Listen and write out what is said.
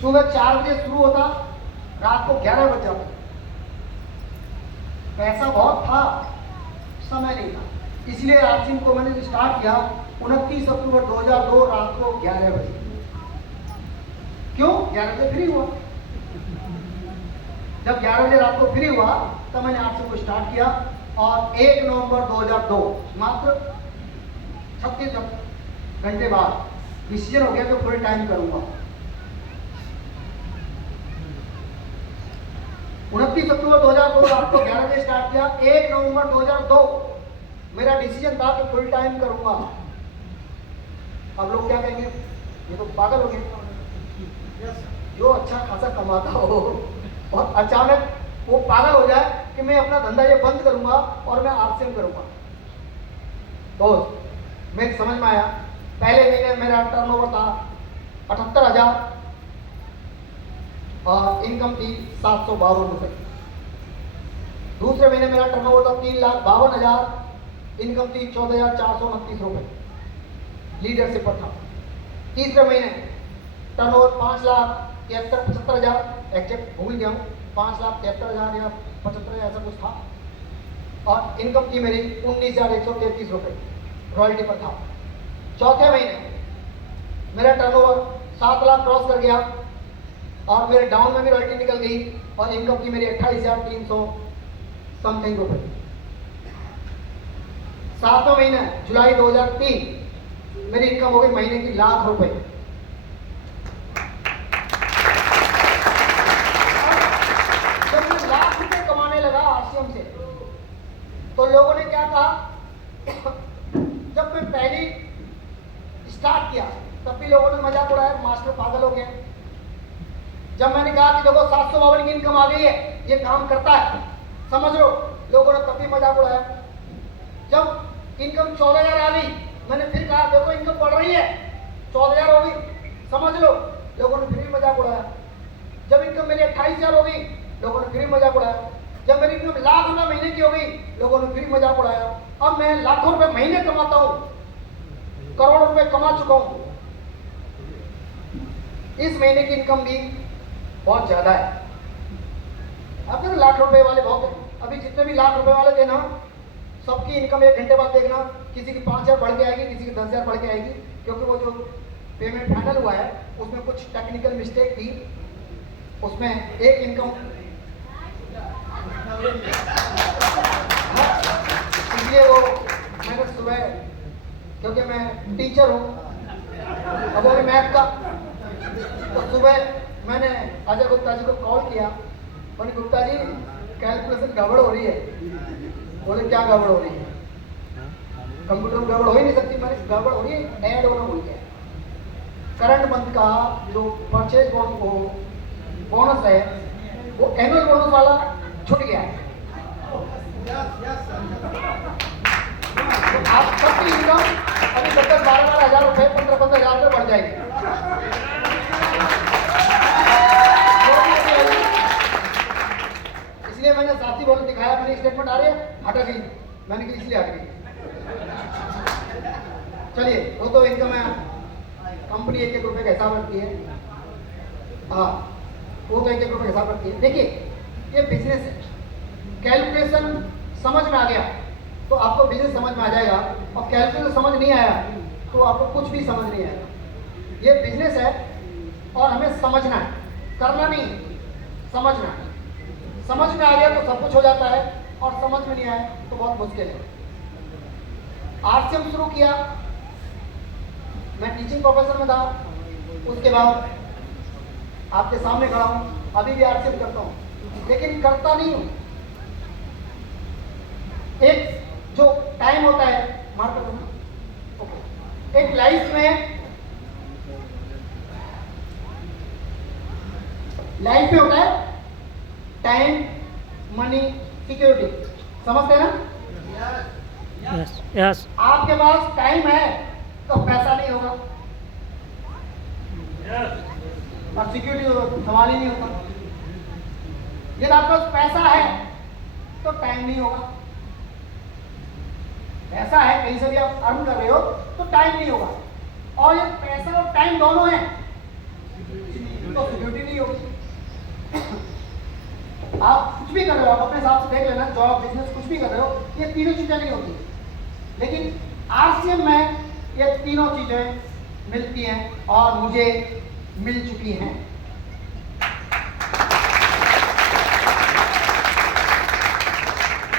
सुबह 4 बजे शुरू होता, रात को 11 बज जाता। पैसा बहुत था, समय नहीं था, इसलिए आरसीएम को मैंने स्टार्ट किया 29 अक्टूबर 2002 रात को 11 बजे। क्यों? 11 बजे फ्री हुआ। जब 11 बजे रात को फ्री हुआ तब मैंने आरसीएम को स्टार्ट किया और 1 नवंबर 2002 मात्र 36 घंटे बाद डिसीजन हो गया कि फुल टाइम करूंगा। 29 अक्टूबर 2002 रात को 11 बजे स्टार्ट किया, 1 नवंबर 2002 मेरा डिसीजन था कि फुल टाइम करूंगा। अब लोग क्या कहेंगे, ये तो पागल हो गए। जो अच्छा खासा कमाता हो और अचानक वो पागल हो जाए कि मैं अपना धंधा ये बंद करूंगा और मैं आरसीएम करूंगा। तो मेरे समझ में आया, पहले महीने मेरा टर्नओवर था 78,000 और इनकम थी 752 रुपए। दूसरे महीने मेरा टर्नओवर था 3,52,000, इनकम थी 14,429 रुपए, लीडरशिप पर था। तीसरे महीने टर्नओवर 5,73,75,000, एग्जैक्ट भूल गया हूँ, 5,73,000 या 75,000 ऐसा कुछ था, और इनकम थी मेरी 19,133 रुपए, रॉयल्टी पर था। चौथे महीने मेरा टर्नओवर 7 लाख क्रॉस कर गया और मेरे डाउन में भी रॉयल्टी निकल गई और इनकम थी मेरी 28,300 समथिंग रुपए। 7वें महीने जुलाई 2003 मेरी इनकम हो गई महीने की लाख रुपए। जब मैं लाख रुपए कमाने लगा आरसीएम से तो लोगों ने क्या कहा, जब मैं पहली स्टार्ट किया तब भी लोगों ने मजाक उड़ाया, मास्टर पागल हो गया। जब मैंने कहा कि देखो 752 की इनकम आ गई है, ये काम करता है, समझ लो, लोगों ने तब भी मजाक उड़ाया। जब इनकम 14,000 आ गई, मैंने फिर कहा देखो इनकम बढ़ रही है, 14,000 हो गई, समझ लो, लोगों ने फिर भी मजाक उड़ाया। जब इनकम मेरी 28,000 हो गई, लोगों ने फिर भी मजाक उड़ाया। जब मेरी इनकम लाख रुपए महीने की हो गई, लोगों ने फिर मजाक उड़ाया। अब मैं लाखों रुपए महीने कमाता हूँ, करोड़ों रुपए कमा चुका हूँ। इस महीने की इनकम भी बहुत ज्यादा है। आप कहते लाख रुपए वाले बहुत है, अभी जितने भी लाख रुपए वाले थे ना, सबकी इनकम 1 घंटे बाद देखना, किसी की 5,000 बढ़ के आएगी, किसी की 10,000 बढ़ के आएगी, क्योंकि वो जो पेमेंट फाइनल हुआ है उसमें कुछ टेक्निकल मिस्टेक थी, उसमें एक इनकम, इसलिए वो मैंने सुबह, क्योंकि मैं टीचर हूँ अब अभी मैथ का, तो सुबह मैंने अजय गुप्ता जी को कॉल किया, बोले गुप्ता जी कैलकुलेशन गड़बड़ हो रही है। बोले क्या गड़बड़ हो रही है? कंप्यूटर में गड़बड़ हो ही नहीं सकती, मैंने गड़बड़ हो रही है, ऐड होना भूल गया। करंट मंथ का जो परचेज बोनस है वो एनुअल बोनस वाला छूट गया है। तो आप सबकी इनकम अभी 10-12 रुपए 15,000 रुपए बढ़ जाएगी। इसलिए मैंने साथी बोले दिखाया, मैंने स्टेटमेंट आ रही है, हट गई, मैंने कहा इसलिए हट गई। चलिए, वो तो इनकम है, कंपनी 1-1 रुपए का हिसाब रखती है, हाँ वो तो 1-1 रुपए का हिसाब रखती है। देखिए ये बिजनेस है, कैलकुलेशन समझ में आ गया तो आपको बिजनेस समझ में आ जाएगा, और कैलकुलेशन समझ नहीं आया तो आपको कुछ भी समझ नहीं आएगा। ये बिजनेस है और हमें समझना है, करना नहीं, समझना है। समझ में आ गया तो सब कुछ हो जाता है, और समझ में नहीं आया तो बहुत मुश्किल है। आरसीएम शुरू किया, मैं टीचिंग प्रोफेशन में था, उसके बाद आपके सामने खड़ा हूं, अभी भी आरसीएम करता हूं, लेकिन करता नहीं हूं। एक जो टाइम होता है, मार्कर करना, ओके, एक लाइफ में होता है टाइम, मनी, सिक्योरिटी, समझते हैं ना? यस। आपके पास टाइम है तो पैसा नहीं होगा, और सिक्योरिटी सवाल ही नहीं होता। यदि आपके पास पैसा है तो टाइम नहीं होगा, पैसा है कहीं से भी आप अर्न कर रहे हो तो टाइम नहीं होगा, और ये पैसा और टाइम दोनों है तो सिक्योरिटी नहीं होगी। आप कुछ भी कर रहे हो, आप अपने हिसाब से देख लेना, जॉब बिजनेस कुछ भी कर रहे हो, ये तीनों चीजें नहीं होती, लेकिन आरसीएम में ये तीनों चीजें मिलती हैं और मुझे मिल चुकी हैं।